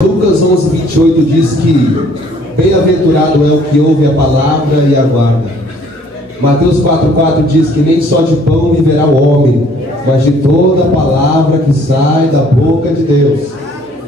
Lucas 11:28 diz que bem-aventurado é o que ouve a palavra e aguarda. Mateus 4:4 diz que nem só de pão viverá o homem, mas de toda a palavra que sai da boca de Deus.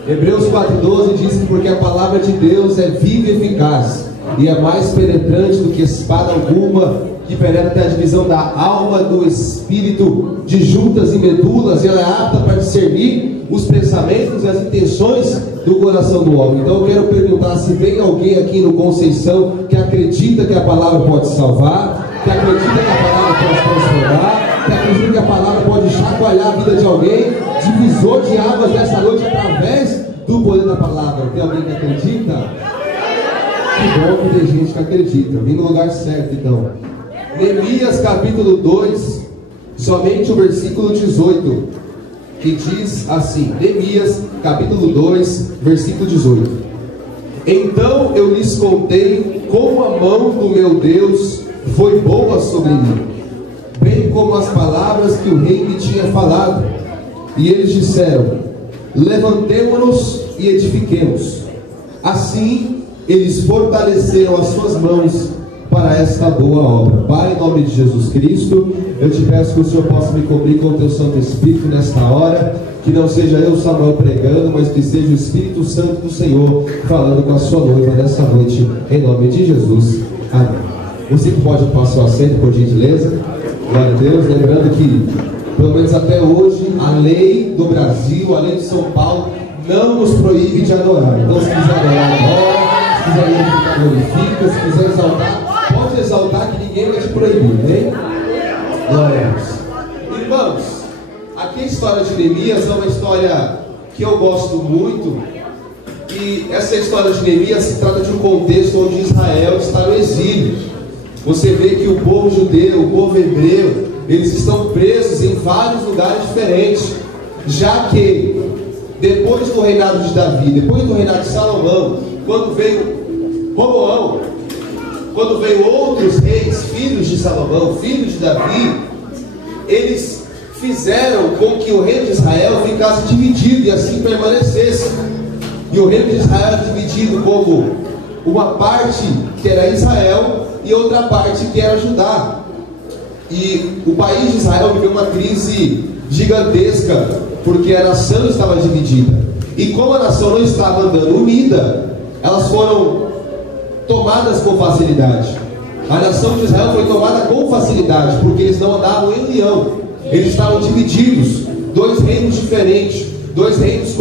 Hebreus 4:12 diz que porque a palavra de Deus é viva e eficaz, e é mais penetrante do que espada alguma, que penetra até a divisão da alma, do espírito, de juntas e medulas, e ela é apta para discernir os pensamentos e as intenções do coração do homem. Então eu quero perguntar se tem alguém aqui no Conceição que acredita que a palavra pode salvar, que acredita que a palavra pode transformar, que acredita que a palavra pode chacoalhar a vida de alguém, divisor de águas dessa noite através do poder da palavra. Tem alguém que acredita? Que bom que tem gente que acredita. Vim no lugar certo então. Neemias capítulo 2, somente o versículo 18, que diz assim. Neemias capítulo 2, versículo 18. Então eu lhes contei como a mão do meu Deus foi boa sobre mim, bem como as palavras que o rei me tinha falado. E eles disseram: levantemo-nos e edifiquemos. Assim eles fortaleceram as suas mãos para esta boa obra. Pai, em nome de Jesus Cristo, eu te peço que o Senhor possa me cobrir com o teu Santo Espírito nesta hora, que não seja eu, Samuel, pregando, mas que seja o Espírito Santo do Senhor falando com a sua noiva nessa noite, em nome de Jesus, amém. Você que pode passar o assento, por gentileza. Glória a Deus. Lembrando que, pelo menos até hoje, a lei do Brasil, a lei de São Paulo, não nos proíbe de adorar. Então, se quiser adorar, adora. Se quiser glorificar, glorifica. Se quiser exaltar, pode exaltar, que ninguém vai te proibir, hein? Glória a Deus. Irmãos, aqui a história de Neemias é uma história que eu gosto muito. E essa história de Neemias se trata de um contexto onde Israel está no exílio. Você vê que o povo judeu, o povo hebreu, eles estão presos em vários lugares diferentes, já que depois do reinado de Davi, depois do reinado de Salomão, quando veio Roboão, quando veio outros reis, filhos de Salomão, filhos de Davi, eles fizeram com que o reino de Israel ficasse dividido e assim permanecesse. E o reino de Israel era dividido como uma parte que era Israel e outra parte que era Judá. E o país de Israel viveu uma crise gigantesca, porque a nação estava dividida. E como a nação não estava andando unida, elas foram tomadas com facilidade. A nação de Israel foi tomada com facilidade, porque eles não andavam em união. Eles estavam divididos, dois reinos diferentes, dois reinos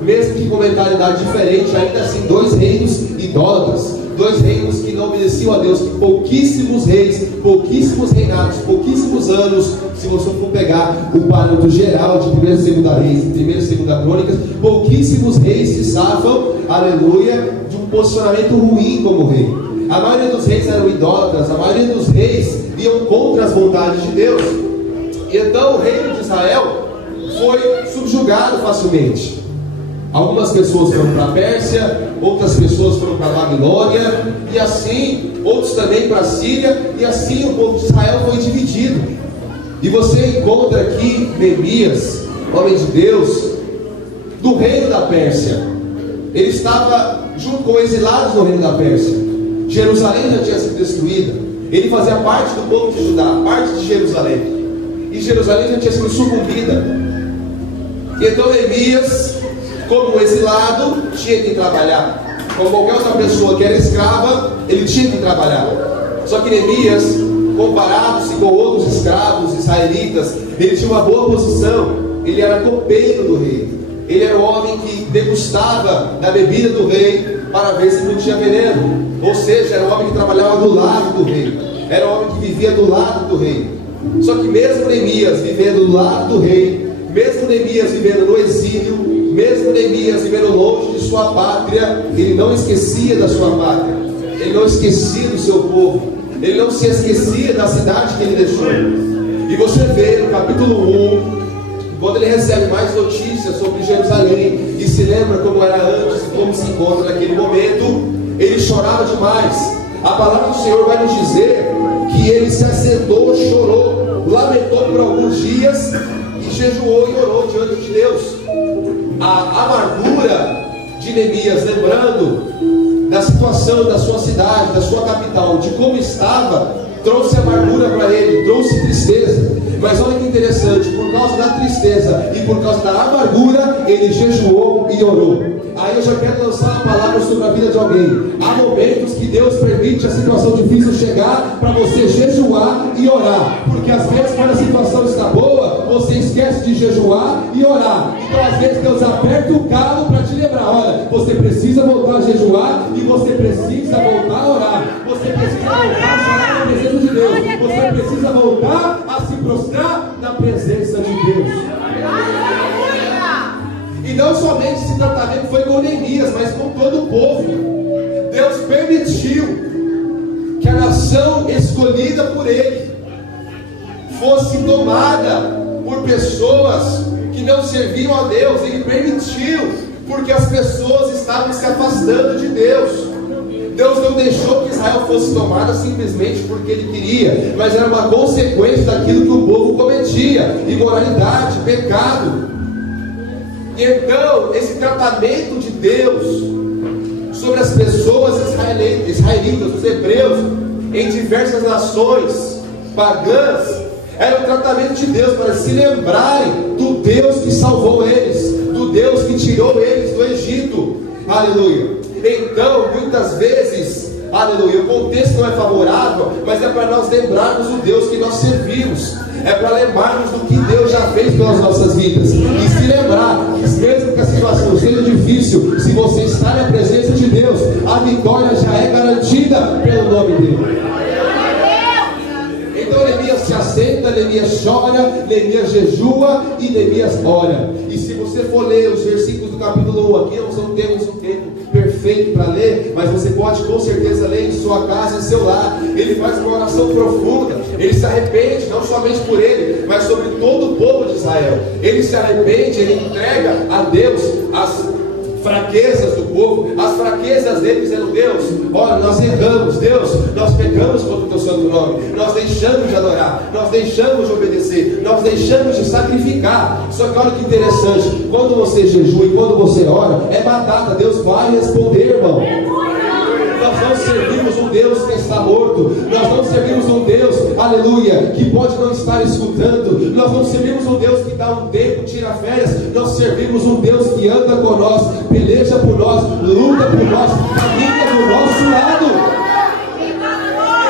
mesmo que com mentalidade diferente, ainda assim dois reinos idólatras, dois reinos que não obedeciam a Deus. Pouquíssimos reis, pouquíssimos reinados, pouquíssimos anos. Se você for pegar o parâmetro geral de 1ª e 2ª Reis, 1ª e 2ª Crônicas, pouquíssimos reis se safam, aleluia, de um posicionamento ruim como rei. A maioria dos reis eram idólatras, a maioria dos reis iam contra as vontades de Deus. Então o reino de Israel foi subjugado facilmente. Algumas pessoas foram para a Pérsia, outras pessoas foram para a Babilônia, e assim, outros também para a Síria, e assim o povo de Israel foi dividido. E você encontra aqui Neemias, homem de Deus, do reino da Pérsia. Ele estava junto com exilados no reino da Pérsia. Jerusalém já tinha sido destruída. Ele fazia parte do povo de Judá, parte de Jerusalém. E Jerusalém já tinha sido sucumbida. E então Neemias, como exilado, tinha que trabalhar. Como qualquer outra pessoa que era escrava, ele tinha que trabalhar. Só que Neemias, comparado-se com outros escravos israelitas, ele tinha uma boa posição. Ele era copeiro do rei. Ele era o homem que degustava da bebida do rei para ver se não tinha veneno. Ou seja, era o homem que trabalhava do lado do rei. Era o homem que vivia do lado do rei. Só que mesmo Neemias vivendo do lado do rei, mesmo Neemias vivendo no exílio, mesmo Neemias vivendo longe de sua pátria, ele não esquecia da sua pátria, ele não esquecia do seu povo, ele não se esquecia da cidade que ele deixou. E você vê no capítulo 1, quando ele recebe mais notícias sobre Jerusalém e se lembra como era antes e como se encontra naquele momento, ele chorava demais. A palavra do Senhor vai nos dizer que ele se assentou, chorou, lamentou por alguns dias e jejuou e orou diante de Deus. A amargura de Neemias, lembrando da situação da sua cidade, da sua capital, de como estava, trouxe amargura para ele, trouxe tristeza. Mas olha que interessante, por causa da tristeza e por causa da amargura, ele jejuou e orou. Aí eu já quero lançar uma palavra sobre a vida de alguém. Há momentos que Deus permite a situação difícil chegar para você jejuar e orar, porque às vezes quando a situação está boa, você esquece de jejuar e orar. Então às vezes Deus aperta o calo para te lembrar: olha, você precisa voltar a jejuar e você precisa voltar a orar, você precisa voltar a chorar na presença de Deus, você precisa voltar a se prostrar na presença de Deus. E não somente esse tratamento foi com Neemias, mas com todo o povo. Deus permitiu que a nação escolhida por ele fosse tomada por pessoas que não serviam a Deus. Ele permitiu, porque as pessoas estavam se afastando de Deus. Deus não deixou que Israel fosse tomada simplesmente porque ele queria, mas era uma consequência daquilo que o povo cometia: imoralidade, pecado. Então, esse tratamento de Deus sobre as pessoas israelitas, os hebreus, em diversas nações pagãs, era um tratamento de Deus para se lembrarem do Deus que salvou eles, do Deus que tirou eles do Egito. Aleluia. Então, muitas vezes, aleluia, o contexto não é favorável, mas é para nós lembrarmos o Deus que nós servimos. É para lembrarmos do que Deus já fez pelas nossas vidas. E se lembrar que mesmo que a situação seja difícil, se você está na presença de Deus, a vitória já é garantida pelo nome dele. Então Neemias se assenta, Neemias chora, Neemias jejua e Neemias ora. E se você for ler os versículos do capítulo 1, aqui nós não temos um tempo perfeito para ler, mas você pode com certeza ler em sua casa, em seu lar. Ele faz uma oração profunda, ele se arrepende, não somente por ele, mas sobre todo o povo de Israel. Ele se arrepende, ele entrega a Deus as fraquezas do povo. As fraquezas deles eram: Deus, olha, nós erramos, Deus, nós pecamos contra o teu santo nome, nós deixamos de adorar, nós deixamos de obedecer, nós deixamos de sacrificar. Só que olha que interessante, quando você jejua e quando você ora, é batata, Deus vai responder, irmão. Nós não servimos um Deus que está morto, nós não servimos um Deus, aleluia, que pode não estar escutando, nós não servimos um Deus que dá um tempo, tira férias, nós servimos um Deus que anda com nós, peleja por nós, luta por nós, caminha do nosso lado.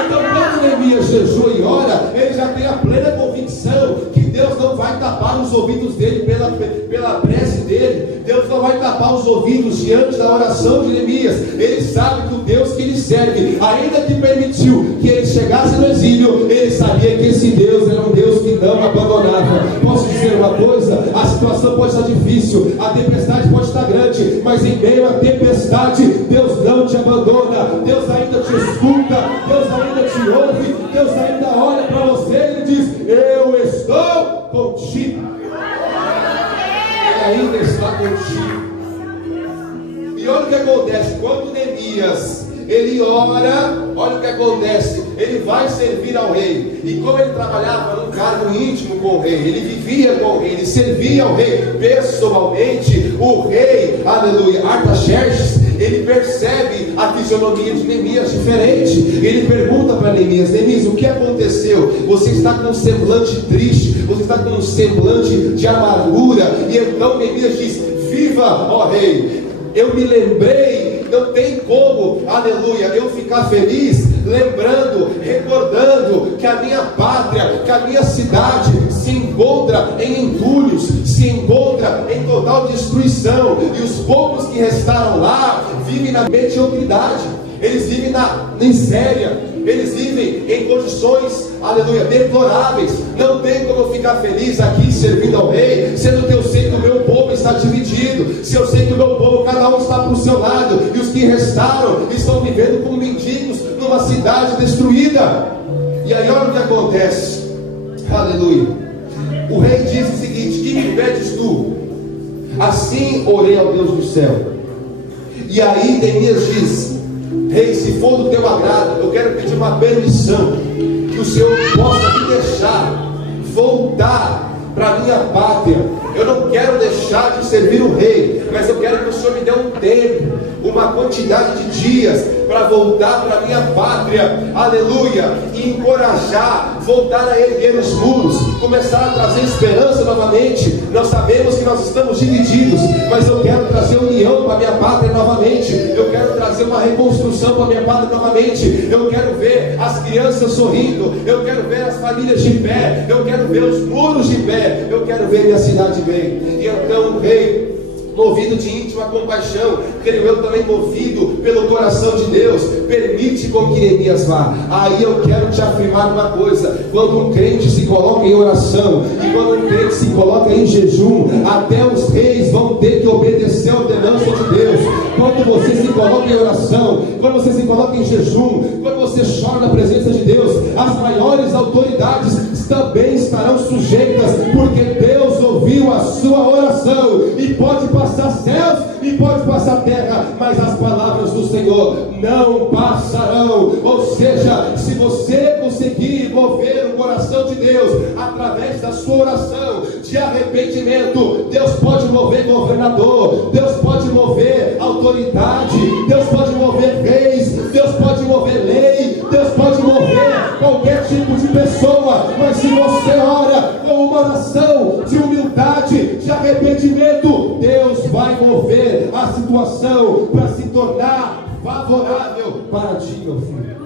Então quando Neemias jejua e ora, ele já tem a plena convicção que Deus não vai tapar os ouvidos dele pela prece dele. Deus não vai tapar os ouvidos diante da oração de Neemias. Ele sabe que o Deus que ele serve, ainda que permitiu que ele chegasse no exílio, ele sabia que esse Deus era um Deus que não abandonava. Posso dizer uma coisa? A situação pode estar difícil, a tempestade pode estar grande, mas em meio à tempestade, Deus não te abandona. Deus ainda te escuta, Deus ainda te ouve, Deus ainda olha para você e ele diz: eu estou contigo. Ele ainda está contigo. E olha o que acontece, quando Neemias ele ora, olha o que acontece, ele vai servir ao rei. E como ele trabalhava num cargo íntimo com o rei, ele vivia com o rei, ele servia ao rei pessoalmente, o rei, aleluia, Artaxerxes, ele percebe a fisionomia de Neemias diferente. Ele pergunta para Neemias: Neemias, o que aconteceu? Você está com um semblante triste, você está com um semblante de amargura. E então Neemias diz: viva, ó rei, eu me lembrei. Não tem como, aleluia, eu ficar feliz lembrando, recordando que a minha pátria, que a minha cidade se encontra em entulhos, se encontra em total destruição, e os poucos que restaram lá vivem na mediocridade, eles vivem na miséria, eles vivem em condições, aleluia, deploráveis. Não tem como eu ficar feliz aqui servindo ao rei, sendo que eu sei que o meu povo está dividido, se eu sei que o meu povo, cada um está para o seu lado, e os que restaram estão vivendo como mendigos numa cidade destruída. E aí olha o que acontece, aleluia. O rei diz o seguinte: que me pedes tu? Assim orei ao Deus do céu. E aí Neemias diz: rei, se for do teu agrado, eu quero pedir uma permissão, que o Senhor possa me deixar voltar para a minha pátria. Eu não quero deixar de servir o rei, mas eu quero que o Senhor me dê um tempo, uma quantidade de dias para voltar para a minha pátria, aleluia, e encorajar, voltar a erguer os muros, começar a trazer esperança novamente. Nós sabemos que nós estamos divididos, mas eu quero trazer união para a minha pátria novamente. Eu quero trazer uma reconstrução para a minha pátria novamente. Eu quero ver as crianças sorrindo, eu quero ver as famílias de pé, eu quero ver os muros de pé, eu quero ver minha cidade bem. E então o rei, movido de íntima compaixão, creio eu também movido pelo coração de Deus, permite com que Neemias vá. Aí eu quero te afirmar uma coisa: quando um crente se coloca em oração, e quando um crente se coloca em jejum, até os reis vão ter que obedecer a ordenança de Deus. Quando você se coloca em oração, quando você se coloca em jejum, quando você chora na presença de Deus, as maiores autoridades também estarão sujeitas, porque Deus ouviu a sua oração. E pode passar céus e pode passar terra, mas as palavras do Senhor não passarão. Ou seja, se você conseguir mover o coração de Deus através da sua oração de arrependimento, Deus pode mover governador, Deus pode mover autoridade, Deus pode mover reis, Deus pode mover lei, Deus pode mover qualquer tipo de pessoa. Mas se você ora com uma oração de humildade, de arrependimento, Deus vai mover a situação para se tornar favorável para ti, meu filho.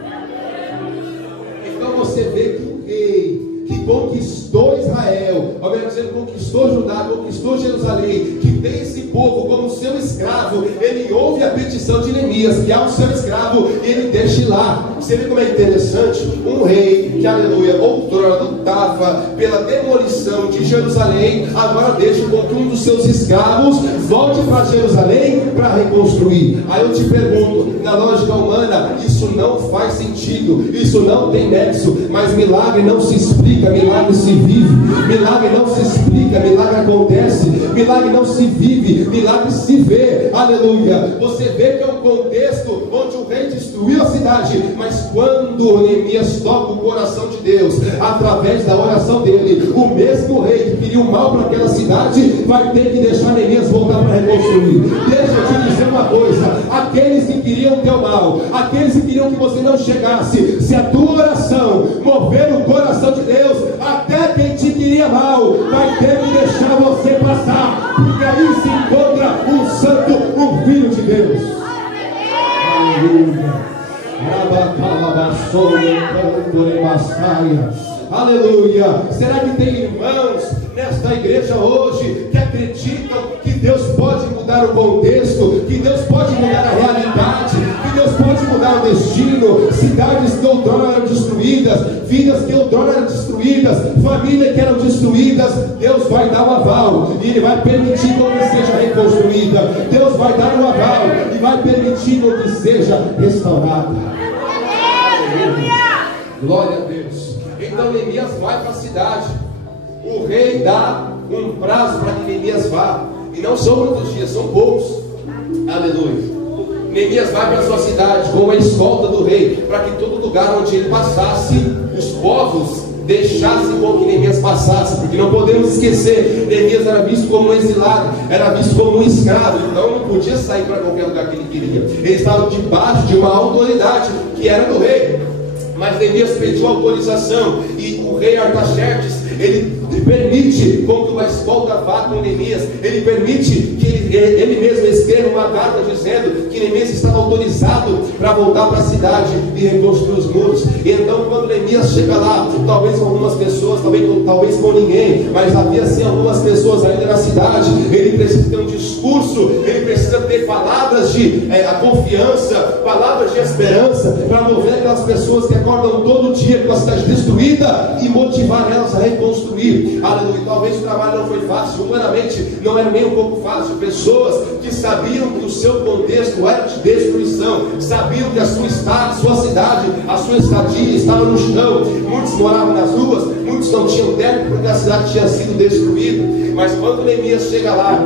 Então você vê que o rei que conquistou Israel, ao menos ele conquistou Judá, conquistou Jerusalém, que tem esse povo como seu escravo, ele ouve a petição de Neemias, que é o seu escravo, e ele deixa ir lá. Você vê como é interessante? Um rei que, aleluia, outrora lutava pela demolição de Jerusalém, agora deixa com que um dos seus escravos volte para Jerusalém para reconstruir. Aí eu te pergunto, na lógica humana, isso não faz sentido, isso não tem nexo, mas milagre não se explica, milagre se vive. Milagre não se explica, milagre acontece. Milagre não se vive, milagre se vê. Aleluia. Você vê que é um contexto onde o rei destruiu a cidade, mas quando Neemias toca o coração de Deus através da oração dele, o mesmo rei que queria o mal para aquela cidade vai ter que deixar Neemias voltar para reconstruir. Deixa eu te dizer uma coisa: aqueles que queriam teu mal, aqueles que queriam que você não chegasse, se a tua oração mover o coração de Deus, até quem te queria mal vai ter que deixar você passar, porque aí se encontra um santo, um filho de Deus. Aleluia. Aleluia. Será que tem irmãos nesta igreja hoje que acreditam que Deus pode mudar o contexto, que Deus pode mudar a realidade, que Deus pode mudar o destino? Cidades que outrora eram destruídas, vidas que outrora eram destruídas, famílias que eram destruídas, Deus vai dar um aval e Ele vai permitir que seja reconstruída. Deus vai dar um aval e vai permitir que seja restaurada. Glória a Deus. Então Neemias vai para a cidade. O rei dá um prazo para que Neemias vá, e não são muitos dias, são poucos. Aleluia. Neemias vai para a sua cidade com a escolta do rei, para que todo lugar onde ele passasse, os povos deixassem com que Neemias passasse, porque não podemos esquecer, Neemias era visto como um exilado, era visto como um escravo, então não podia sair para qualquer lugar que ele queria. Ele estava debaixo de uma autoridade que era do rei. Mas Neemias pediu autorização, e o rei Artaxerxes, ele permite com que uma escolta vá com Neemias. Ele permite que ele mesmo escreva uma carta dizendo que Neemias estava autorizado para voltar para a cidade e reconstruir os muros. E então quando Neemias chega lá, talvez com algumas pessoas, talvez com ninguém, mas havia sim algumas pessoas ainda na cidade, ele precisa ter um discurso, ele precisa ter palavras de confiança, palavras de esperança, para mover aquelas pessoas que acordam todo dia com a cidade destruída e motivar elas a reconstruir. Aleluia. Talvez o trabalho não foi fácil, humanamente não era nem um pouco fácil. Pessoas que sabiam que o seu contexto era de destruição, sabiam que a sua cidade, a sua estadia estava no chão. Muitos moravam nas ruas, muitos não tinham teto porque a cidade tinha sido destruída. Mas quando Neemias chega lá,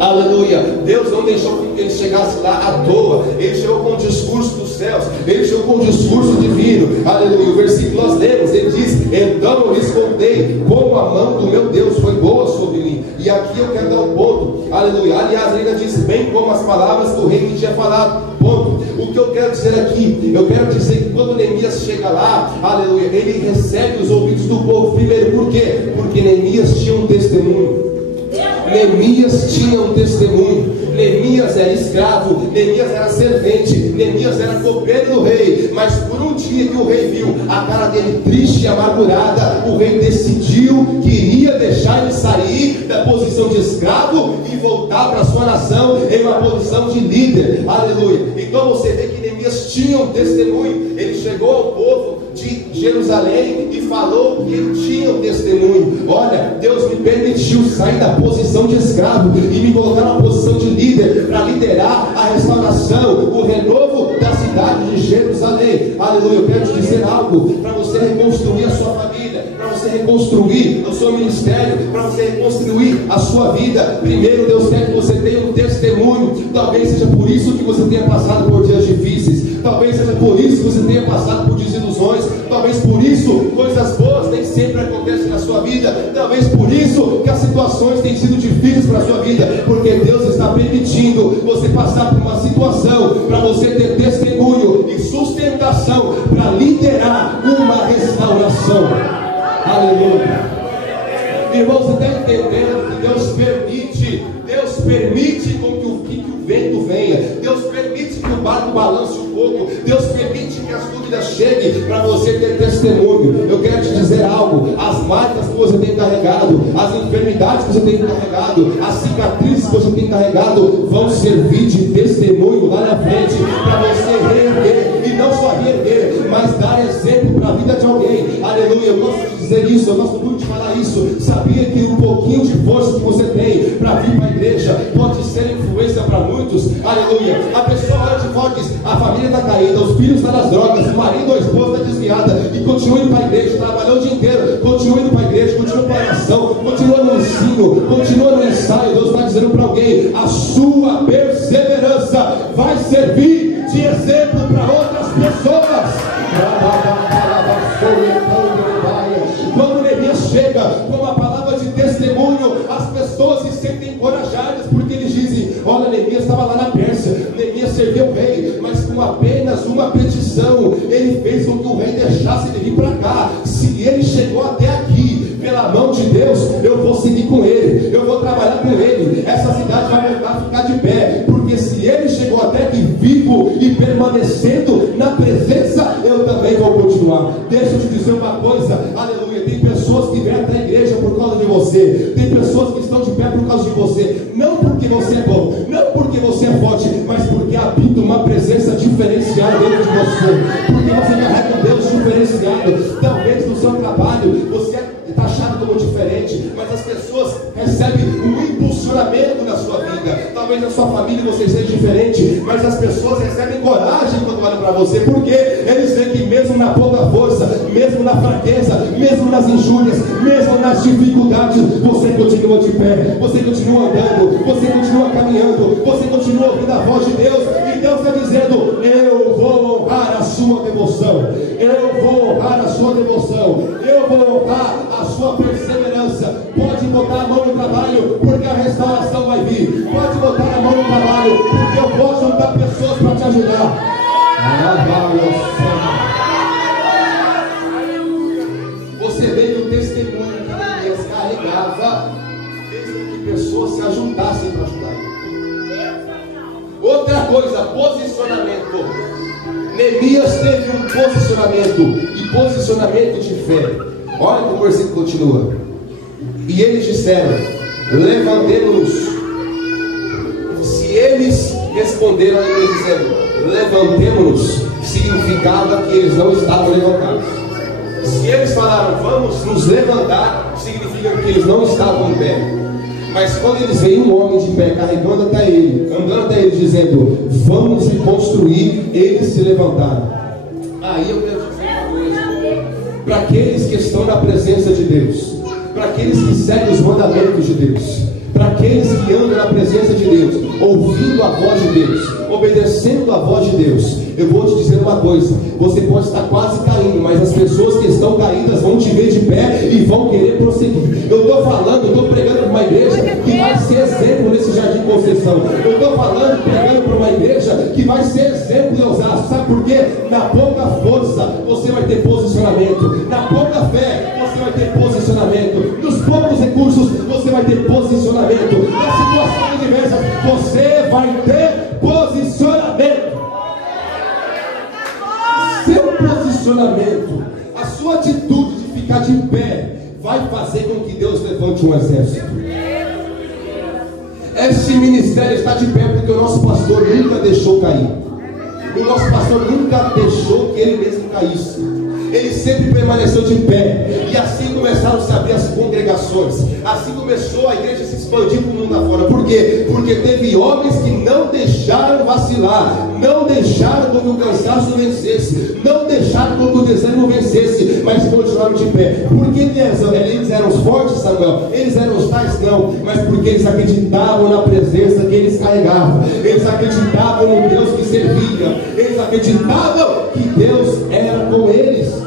aleluia, Deus não não deixou que ele chegasse lá à toa. Ele chegou com o discurso dos céus, ele chegou com o discurso divino. Aleluia. O versículo nós lemos, ele diz: então eu lhes contei como a mão do meu Deus foi boa sobre mim. E aqui eu quero dar um ponto. Aleluia. Aliás, ele ainda diz: bem como as palavras do rei que tinha falado. Ponto. O que eu quero dizer aqui? Eu quero dizer que quando Neemias chega lá, aleluia, ele recebe os ouvidos do povo primeiro. Por quê? Porque Neemias tinha um testemunho. Neemias tinha um testemunho. Neemias era escravo, Neemias era servente, Neemias era copeiro do rei. Mas por um dia que o rei viu a cara dele triste e amargurada, o rei decidiu que iria deixar ele sair da posição de escravo e voltar para a sua nação em uma posição de líder. Aleluia. Então você vê que Neemias tinha um testemunho. Ele chegou ao povo de Jerusalém e falou que ele tinha um testemunho. Olha, Deus me permitiu sair da posição de escravo e me colocar na posição de líder, para liderar a restauração, o renovo da cidade de Jerusalém. Aleluia. Eu quero te dizer algo: para você reconstruir a sua família, para você reconstruir o seu ministério, para você reconstruir a sua vida, primeiro Deus quer que você tenha um testemunho. Talvez seja por isso que você tenha passado por dias difíceis, talvez seja por isso que você tenha passado por desilusões, talvez por isso coisas boas nem sempre acontecem na sua vida, talvez por isso que as situações têm sido difíceis para a sua vida, porque Deus está permitindo você passar por uma situação para você ter testemunho e sustentação para liderar uma restauração. Aleluia. Irmão, você está entendendo que Deus permite com que o vento venha, Deus permite que o barco balance um pouco, Deus permite que as dúvidas cheguem para você ter testemunho. Eu quero te dizer algo: as marcas que você tem carregado, as enfermidades que você tem carregado, as cicatrizes que você tem carregado, vão servir de testemunho lá na frente, para você reerguer, e não só reerguer, mas dar exemplo para a vida de alguém. Aleluia. Eu gosto de dizer isso, eu gosto muito de falar isso. Sabia que um pouquinho de força que você tem para vir para a igreja pode ser influência para muitos? Aleluia. A pessoa olha de fora e diz: a família está caída, os filhos estão nas drogas, o marido ou a esposa está desviada, e continua indo para a igreja, trabalhou o dia inteiro, continua indo para a igreja, continua para a oração, continua no ensino, continua no ensaio. Deus está dizendo para alguém: a sua perseverança vai servir de exemplo para outras pessoas. Quando Neemias chega com uma palavra de testemunho, as pessoas se sentem encorajadas, porque eles dizem: olha, Neemias estava lá na Pérsia, Neemias serviu o rei, mas com apenas uma petição, ele fez com que o rei deixasse de vir para cá. Se ele chegou até aqui pela mão de Deus, eu vou seguir com ele, eu vou trabalhar com ele, essa cidade vai voltar a ficar de pé, porque se ele chegou até aqui vivo e permanecendo na presença, eu também vou continuar. Deixa eu te dizer uma coisa, aleluia, tem pessoas que vêm até a igreja por causa de você, tem pessoas que estão de pé por causa de você, não porque você é bom, não porque você é forte, mas porque habita uma presença diferenciada dentro de você, porque você carrega um Deus diferenciado. Talvez no seu trabalho você é taxado como diferente, mas as pessoas recebem um impulsionamento na sua vida. Talvez na sua família você seja diferente, mas as pessoas recebem coragem quando olham para você, porque eles veem que mesmo na pouca força, mesmo na fraqueza, mesmo nas injúrias, mesmo nas dificuldades, você continua de pé, você continua andando, você continua caminhando, você continua ouvindo a voz de Deus, e Deus está dizendo: eu vou honrar a sua devoção, eu vou honrar a sua devoção, eu vou honrar a sua perseverança. Pode botar a mão no trabalho, porque a restauração vai vir. Pode botar a mão no trabalho, porque eu vou juntar pessoas para te ajudar. Você vê que o testemunho que Neemias carregava fez com que pessoas se ajuntassem para ajudar. Outra coisa, posicionamento. Neemias teve um posicionamento, e posicionamento de fé. Olha como o versículo continua: e eles disseram: levantemo-nos. Se eles responderam a Neemias dizendo: levantemo-nos, significava que eles não estavam levantados. Se eles falaram: vamos nos levantar, significa que eles não estavam em pé. Mas quando eles veem um homem de pé carregando até ele, andando até ele, dizendo: vamos reconstruir, eles se levantaram. Aí eu quero dizer uma coisa: para aqueles que estão na presença de Deus, para aqueles que seguem os mandamentos de Deus, para aqueles que andam na presença de Deus, ouvindo a voz de Deus, obedecendo a voz de Deus. Eu vou te dizer uma coisa: você pode estar quase caindo, mas as pessoas que estão caídas vão te ver de pé e vão querer prosseguir. Eu estou falando, eu estou pregando para uma igreja que vai ser exemplo nesse Jardim Conceição. Eu estou falando, pregando para uma igreja que vai ser exemplo em Osasco. Sabe por quê? Na pouca força você vai ter posicionamento, na pouca fé você vai ter posicionamento, nos poucos recursos você vai ter posicionamento, nas situações diversas você vai ter posicionamento. Seu posicionamento, a sua atitude de ficar de pé, vai fazer com que Deus levante um exército. Esse ministério está de pé porque o nosso pastor nunca deixou cair. O nosso pastor nunca deixou que ele mesmo caísse. Ele sempre permaneceu de pé. E assim começaram a se abrir as congregações. Assim começou a igreja a se expandir para o mundo afora. Por quê? Porque teve homens que não deixaram vacilar, não deixaram com que o cansaço vencesse, não deixaram com que o desânimo vencesse, mas continuaram de pé. Porque eles eram os fortes, Samuel? Eles eram os tais? Não, mas porque eles acreditavam na presença que eles carregavam. Eles acreditavam no Deus que servia. Eles acreditavam que Deus era com eles.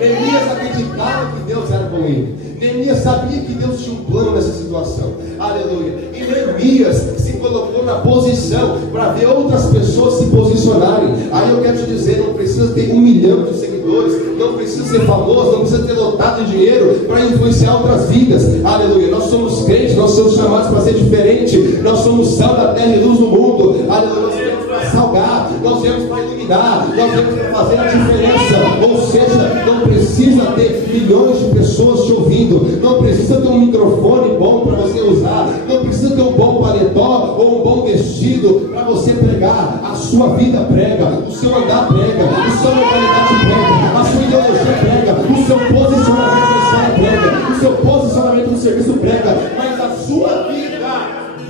Neemias acreditava que Deus era com ele. Neemias sabia que Deus tinha um plano nessa situação. Aleluia. E Neemias se colocou na posição para ver outras pessoas se posicionarem. Aí eu quero te dizer, não precisa ter 1 milhão de seguidores, não precisa ser famoso, não precisa ter lotado de dinheiro para influenciar outras vidas. Aleluia. Nós somos crentes, nós somos chamados para ser diferente. Nós somos sal da terra e luz do mundo. Aleluia. Nós viemos para salgar, nós viemos para iluminar, nós viemos para fazer a diferença. Ou seja, não precisa ter milhões de pessoas te ouvindo, não precisa ter um microfone bom para você usar, não precisa ter um bom paletó ou um bom vestido para você pregar. A sua vida prega, o seu andar prega, o seu mentalidade prega, a sua ideologia prega, o seu posicionamento na escola prega, o seu posicionamento no serviço prega, mas a sua vida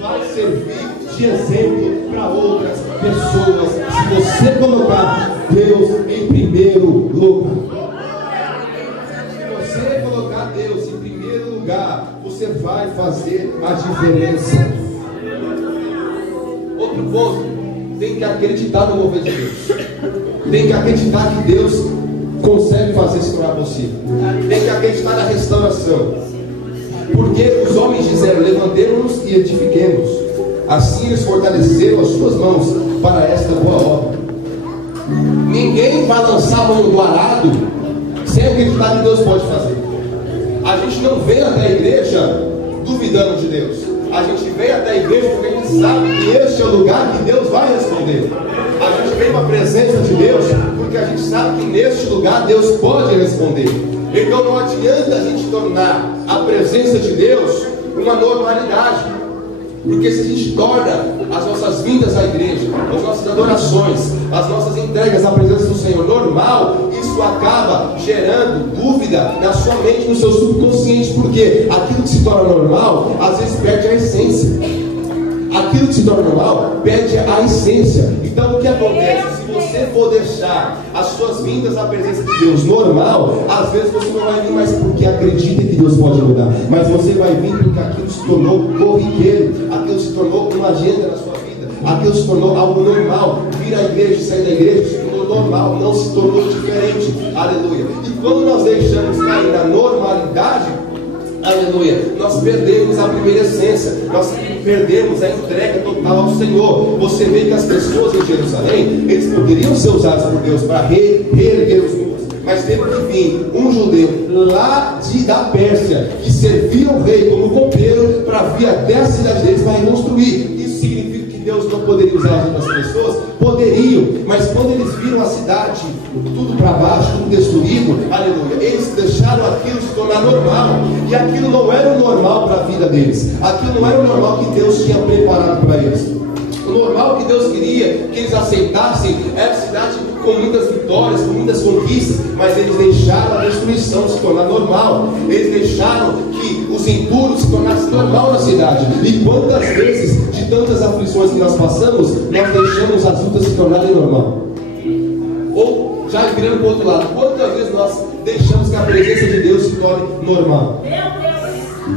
vai servir de exemplo para outras pessoas se você colocar Deus em primeiro lugar. Se você colocar Deus em primeiro lugar, você vai fazer a diferença. Outro ponto: tem que acreditar no mover de Deus. Tem que acreditar que Deus consegue fazer se tornar possível. Tem que acreditar na restauração. Porque os homens disseram: levantemos-nos e edifiquemos. Assim eles fortaleceram as suas mãos para esta boa obra. Ninguém vai lançar a mão do arado sem acreditar que Deus pode fazer. A gente não vem até a igreja duvidando de Deus. A gente vem até a igreja porque a gente sabe que este é o lugar que Deus vai responder. A gente vem para a presença de Deus porque a gente sabe que neste lugar Deus pode responder. Então não adianta a gente tornar a presença de Deus uma normalidade. Porque se a gente torna as nossas vindas à igreja, as nossas adorações, as nossas entregas à presença do Senhor normal, isso acaba gerando dúvida na sua mente, no seu subconsciente. Porque aquilo que se torna normal, às vezes perde a essência. Aquilo que se torna normal, perde a essência. Então o que acontece? Se você for deixar as suas vindas à presença de Deus normal, às vezes você não vai vir mais porque acredita que Deus pode mudar, mas você vai vir porque aquilo se tornou corriqueiro, aquilo se tornou uma agenda na sua vida, aquilo se tornou algo normal. Vir à igreja e sair da igreja se tornou normal, não se tornou diferente. Aleluia. E quando nós deixamos cair na normalidade, aleluia, nós perdemos a primeira essência, nós perdemos a entrega total ao Senhor. Você vê que as pessoas em Jerusalém, eles poderiam ser usados por Deus para reerguer os muros, mas teve que vir um judeu lá da Pérsia, que servia o rei como copeiro, para vir até a cidade deles para reconstruir. Isso significa que Deus não poderia usar as outras pessoas? Poderiam, mas quando eles viram a cidade tudo para baixo, tudo destruído, aleluia, eles deixaram aquilo se tornar normal. E aquilo não era o normal para a vida deles, aquilo não era o normal que Deus tinha preparado para eles. O normal que Deus queria que eles aceitassem era a cidade com muitas vitórias, com muitas conquistas, mas eles deixaram a destruição se tornar normal. Eles deixaram que os impuros se tornassem normal na cidade. E quantas vezes, de tantas aflições que nós passamos, nós deixamos as lutas se tornarem normal? Ou, já virando para o outro lado, quantas vezes nós deixamos que a presença de Deus se torne normal?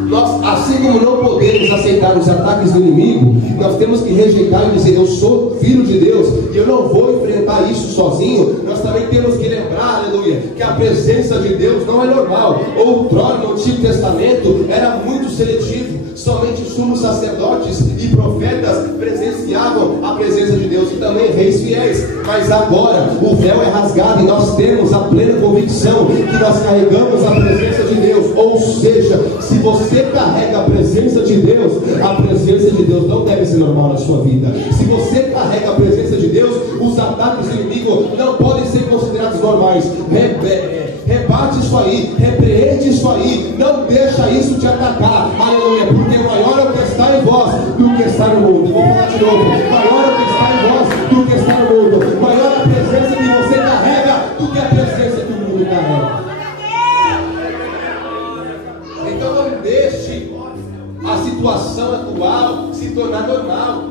Nós, assim como não podemos aceitar os ataques do inimigo, nós temos que rejeitar e dizer: eu sou filho de Deus e eu não vou enfrentar isso sozinho. Nós também temos que lembrar, aleluia, que a presença de Deus não é normal. Outrora, no Antigo Testamento, era muito seletivo. Somente sumos sacerdotes e profetas presenciavam a presença de Deus, e também reis fiéis. Mas agora o véu é rasgado e nós temos a plena convicção que nós carregamos a presença de Deus. Ou seja, se você carrega a presença de Deus não deve ser normal na sua vida. Se você carrega a presença de Deus, os ataques do inimigo não podem ser considerados normais. Rebate isso aí, repreende isso aí, não deixa isso te atacar, aleluia, porque maior é o que está em vós do que está no mundo. Eu vou falar de novo: maior é o que está em vós do que está no mundo, maior é a presença que você carrega do que a presença que o mundo carrega. Então não deixe a situação atual se tornar normal.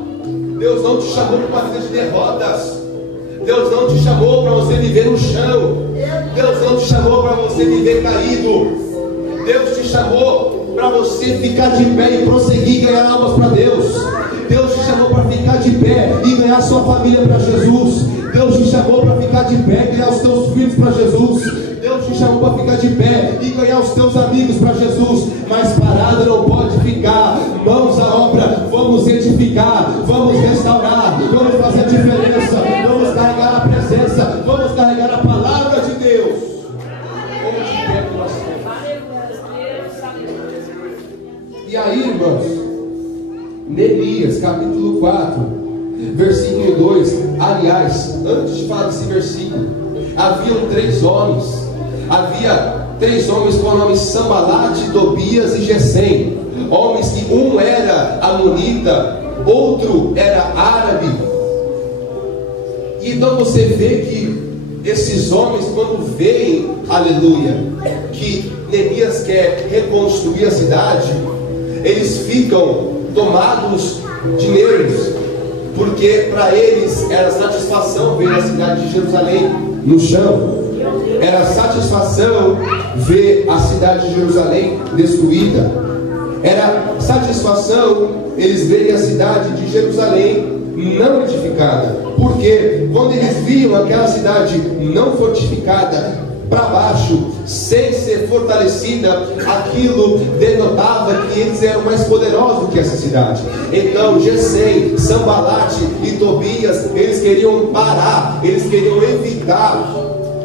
Deus não te chamou para uma vida de derrotas. Deus não te chamou para você viver no chão. Deus não te chamou para você viver caído. Deus te chamou para você ficar de pé e prosseguir e ganhar almas para Deus. Deus te chamou para ficar de pé e ganhar sua família para Jesus. Deus te chamou para ficar de pé e ganhar os teus filhos para Jesus. Deus te chamou para ficar de pé e ganhar os teus amigos para Jesus. Mas parado não pode ficar. Mãos à obra, vamos edificar, vamos restaurar, vamos fazer diferença, vamos carregar a presença, vamos carregar a palavra de Deus. Onde quer que nós estamos. E aí, irmãos, Neemias capítulo 4, versículo 2. Aliás, antes de falar desse versículo, haviam três homens com o nome Sambalate, Tobias e Gesem. Homens que um era amonita, outro era árabe. E então você vê que esses homens, quando veem, aleluia, que Neemias quer reconstruir a cidade, eles ficam tomados de nervos, porque para eles era satisfação ver a cidade de Jerusalém no chão. Era satisfação ver a cidade de Jerusalém destruída. Era satisfação eles verem a cidade de Jerusalém não edificada. Porque quando eles viam aquela cidade não fortificada, para baixo, sem ser fortalecida, aquilo denotava que eles eram mais poderosos que essa cidade. Então Gesem, Sambalate e Tobias, eles queriam parar, eles queriam evitar,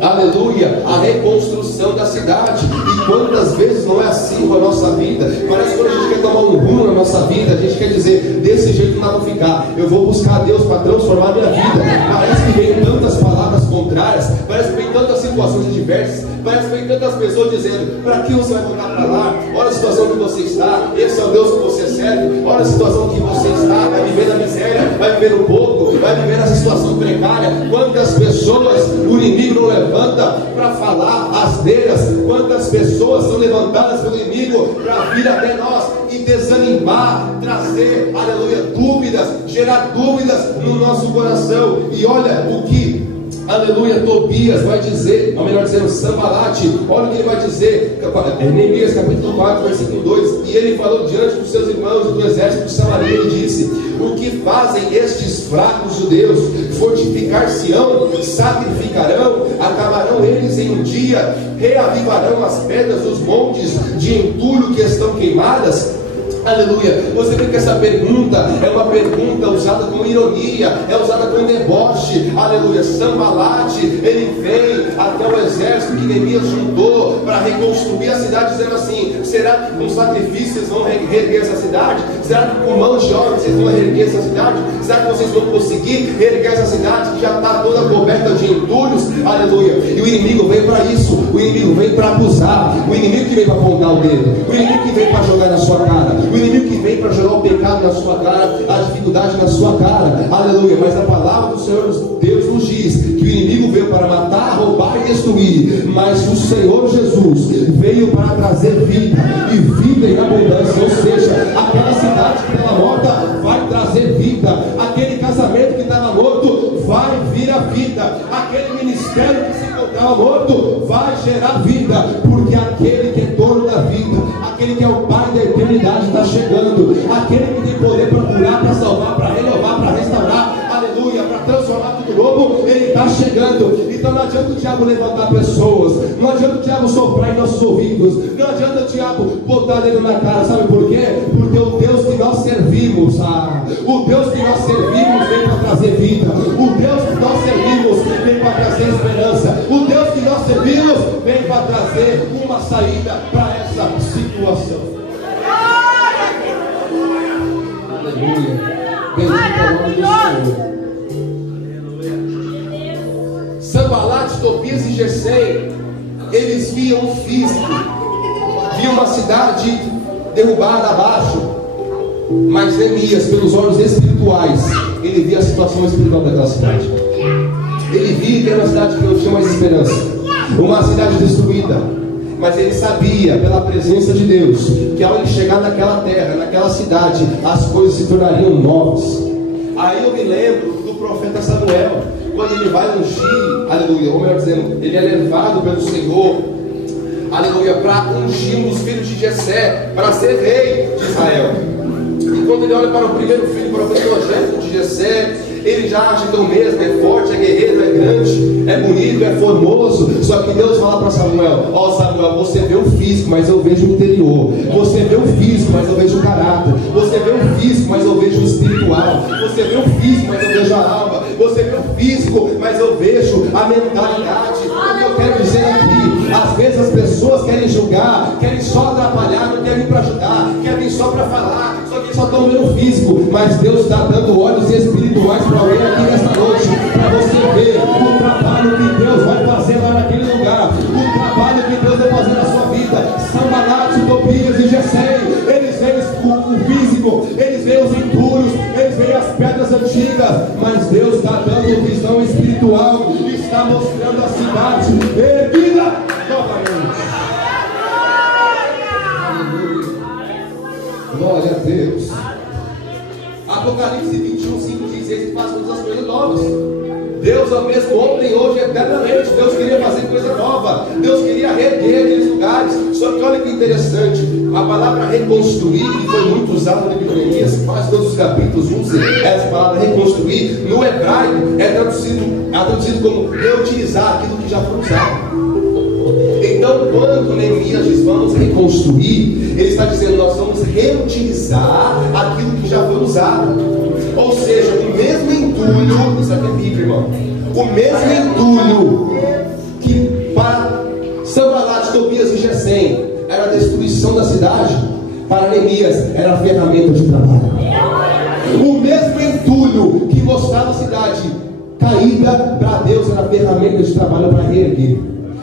aleluia, a reconstrução da cidade. E quantas vezes não é assim com a nossa vida? Parece que quando a gente quer tomar um rumo na nossa vida, a gente quer dizer: desse jeito não vou ficar, eu vou buscar a Deus para transformar a minha vida. Parece que vem tantas palavras contrárias, parece que vem tantas situações adversas, parece que vem tantas pessoas dizendo: para que você vai voltar para lá? Olha a situação que você está, esse é o Deus que você serve. Olha a situação que você está, vai viver na miséria, vai viver no pouco, vai viver nessa situação precária. Quantas pessoas o inimigo não levanta para falar asneiras? Quantas pessoas são levantadas pelo inimigo para vir até nós e desanimar, trazer, aleluia, dúvidas, gerar dúvidas no nosso coração. E olha o que, aleluia, Tobias vai dizer, ou melhor dizendo, Sambalate, olha o que ele vai dizer, Neemias capítulo 4, versículo 2. E ele falou diante dos seus irmãos do exército de Samaria, ele disse: o que fazem estes fracos judeus? Fortificar-se-ão, sacrificarão, acabarão eles em um dia, reavivarão as pedras dos montes de entulho que estão queimadas. Aleluia. Você vê que essa pergunta é uma pergunta usada com ironia, é usada com deboche. Aleluia. Sambalate, ele veio até o exército que Neemias juntou para reconstruir a cidade, dizendo assim: será que com sacrifício vocês vão reerguer essa cidade? Será que com mãos de obra vocês vão reerguer essa cidade? Será que vocês vão conseguir reerguer essa cidade que já está toda coberta de entulhos? Aleluia. E o inimigo veio para isso, o inimigo veio para acusar, o inimigo que veio para apontar o dedo, o inimigo que veio para jogar na sua cara, o inimigo que vem para jogar o pecado na sua cara, a dificuldade na sua cara, aleluia. Mas a palavra do Senhor Deus nos diz que o inimigo veio para matar, roubar e destruir, mas o Senhor Jesus veio para trazer vida, e vida em abundância. Ou seja, aquela cidade que estava morta vai trazer vida, aquele casamento que estava morto vai vir a vida, aquele ministério que se encontrava estava morto vai gerar vida, porque aquele que é dono da vida, aquele que é o Pai da eternidade está chegando, aquele que tem poder para curar, para salvar, para renovar, para restaurar, aleluia, para transformar tudo novo, ele está chegando. Então não adianta o diabo levantar pessoas, não adianta o diabo soprar em nossos ouvidos, não adianta o diabo botar dedo na cara, sabe por quê? Porque o Deus que nós servimos, o Deus que nós servimos vem para trazer vida, o Deus que nós servimos vem para trazer esperança, o Deus que nós servimos vem para trazer uma saída para essa situação. Aleluia. Bendito é o nome do Senhor. Sanbalat, Tobias e Gesem, eles viam o físico, viam uma cidade derrubada abaixo, mas Neemias, pelos olhos espirituais, ele via a situação espiritual daquela cidade. Ele via que era uma cidade que não tinha mais esperança, uma cidade destruída, mas ele sabia, pela presença de Deus, que ao ele chegar naquela terra, naquela cidade, as coisas se tornariam novas. Aí eu me lembro do profeta Samuel, quando ele vai ungir, aleluia, ou melhor dizendo, ele é levado pelo Senhor, aleluia, para ungir um dos filhos de Jessé, para ser rei de Israel. E quando ele olha para o primeiro filho, para o primogênito de Jessé, ele já acha então mesmo, é forte, é guerreiro, é grande, é bonito, é formoso. Só que Deus fala para Samuel: ó Samuel, você vê o físico, mas eu vejo o interior. Você vê o físico, mas eu vejo o caráter. Você vê o físico, mas eu vejo o espiritual. Você vê o físico, mas eu vejo a alma. Você vê o físico, mas eu vejo a mentalidade. O que eu quero dizer aqui, às vezes as pessoas querem julgar, querem só atrapalhar, não querem vir para ajudar, querem só para falar, só estão vendo o físico, mas Deus está dando olhos espirituais para alguém aqui nessa noite, para você ver o trabalho que Deus vai fazer lá naquele lugar, o trabalho que Deus vai fazer na sua vida. Sanbalat, Tobias e Gesem, eles veem o físico, eles veem os impuros, eles veem as pedras antigas, mas Deus está dando visão espiritual e está mostrando a cidade erguida novamente. Glória a Deus. Apocalipse 21:5 diz: Ele faz todas as coisas novas. Deus é o mesmo ontem, hoje e eternamente. Deus queria fazer coisa nova, Deus queria reerguer aqueles lugares. Só que olha que interessante, a palavra reconstruir, que foi muito usada no livro de Neemias, quase todos os capítulos usam essa palavra reconstruir. No hebraico é traduzido como reutilizar aquilo que já foi usado. Então, quando Neemias diz vamos reconstruir, ele está dizendo nós vamos reutilizar aquilo que já foi usado. Ou seja, o mesmo entulho, isso aqui é Bíblia, irmão, o mesmo entulho que para Sanbalat, Tobias e Gesem era a destruição da cidade, para Neemias era a ferramenta de trabalho. O mesmo entulho que mostrava a cidade caída, para Deus era a ferramenta de trabalho para reerguer.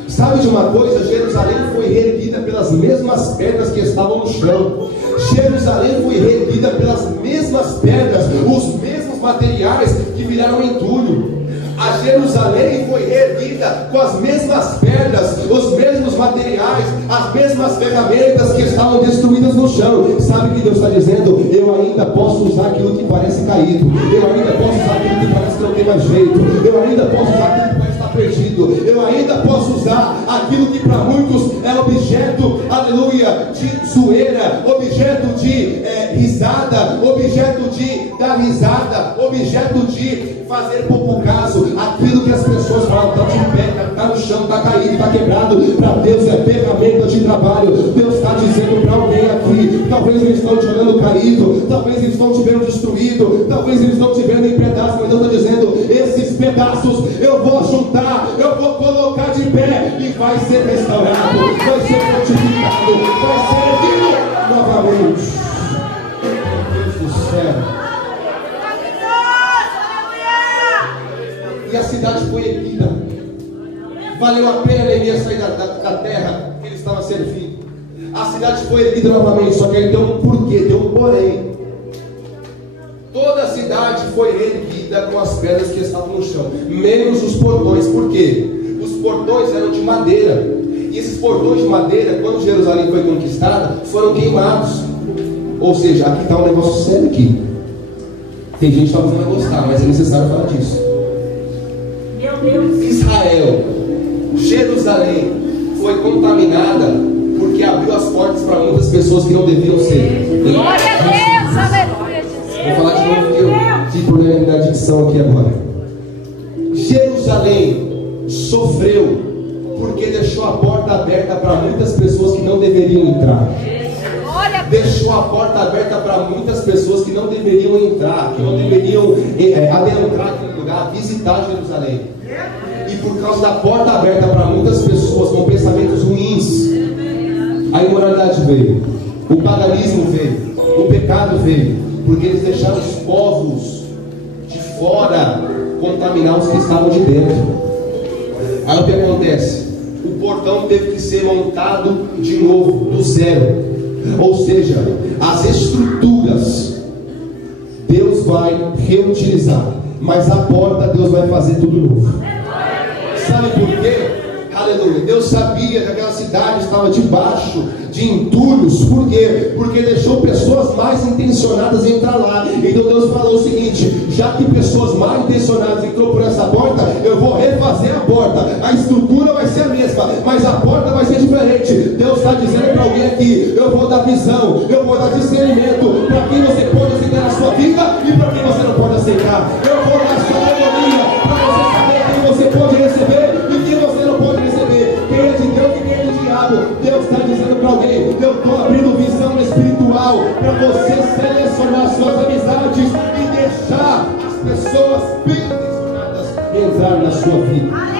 Sabe de uma coisa? Jerusalém foi reerguida pelas mesmas pedras que estavam no chão. Jerusalém foi reerguida pelas mesmas pedras, os mesmos materiais que viraram entulho. A Jerusalém foi reerguida com as mesmas pedras, os mesmos materiais, as mesmas ferramentas que estavam destruídas no chão. Sabe o que Deus está dizendo? Eu ainda posso usar aquilo que parece caído, eu ainda posso usar aquilo que parece que não tem mais jeito, eu ainda posso usar aquilo que parece estar perdido, eu ainda posso usar aquilo que para muitos é objeto, aleluia, de zoeira, objeto de risada, objeto de dar risada, objeto de fazer pouco caso. Aquilo que as pessoas falam, está de pé, está no chão, está caído, está quebrado, para Deus é ferramenta de trabalho. Deus está dizendo para alguém aqui, talvez eles estão te olhando caído, talvez eles estão te vendo destruído, talvez eles estão te vendo em pedaços, mas eu estou dizendo, esses pedaços eu vou juntar, eu vou colocar de pé e vai ser restaurado, vai ser fortificado, vai ser erguido novamente. Deus do céu. E a cidade foi erguida. Valeu a pena Neemias sair da terra que ele estava servindo. A cidade foi erguida novamente. Só que aí tem um porquê, tem um porém. Toda a cidade foi erguida com as pedras que estavam no chão, menos os portões. Por quê? Os portões eram de madeira. E esses portões de madeira, quando Jerusalém foi conquistada, foram queimados. Ou seja, aqui está um negócio sério aqui. Tem gente que talvez não vai gostar, mas é necessário falar disso. Israel Jerusalém foi contaminada porque abriu as portas para muitas pessoas que não deviam ser. Glória a Deus, aleluia, Jesus. Vou falar de novo porque eu tive problema na dicção aqui agora. Jerusalém sofreu porque deixou a porta aberta para muitas pessoas que não deveriam entrar. Deixou a porta aberta para muitas pessoas que não deveriam entrar, que não deveriam adentrar aquele lugar, visitar Jerusalém. E por causa da porta aberta para muitas pessoas com pensamentos ruins, a imoralidade veio, o paganismo veio, o pecado veio, porque eles deixaram os povos de fora contaminar os que estavam de dentro. Aí o que acontece? O portão teve que ser montado de novo, do zero. Ou seja, as estruturas Deus vai reutilizar, mas a porta Deus vai fazer tudo novo. Sabe por quê? Aleluia. Deus sabia que aquela cidade estava debaixo de entulhos. Por quê? Porque deixou pessoas mais intencionadas entrar lá. Então Deus falou o seguinte: já que pessoas mal intencionadas entrou por essa porta, eu vou refazer a porta. A estrutura vai ser a mesma, mas a porta vai ser diferente. Deus está dizendo para alguém aqui: eu vou dar visão, eu vou dar discernimento para quem você pode aceitar na sua vida e para quem você não pode aceitar. Eu vou dar sabedoria para você saber quem você pode receber e quem você não pode receber, quem é de Deus e quem é do diabo. Deus está dizendo para alguém: eu estou abrindo visão espiritual para você selecionar suas amizades e deixar as pessoas bem intencionadas entrar na sua vida.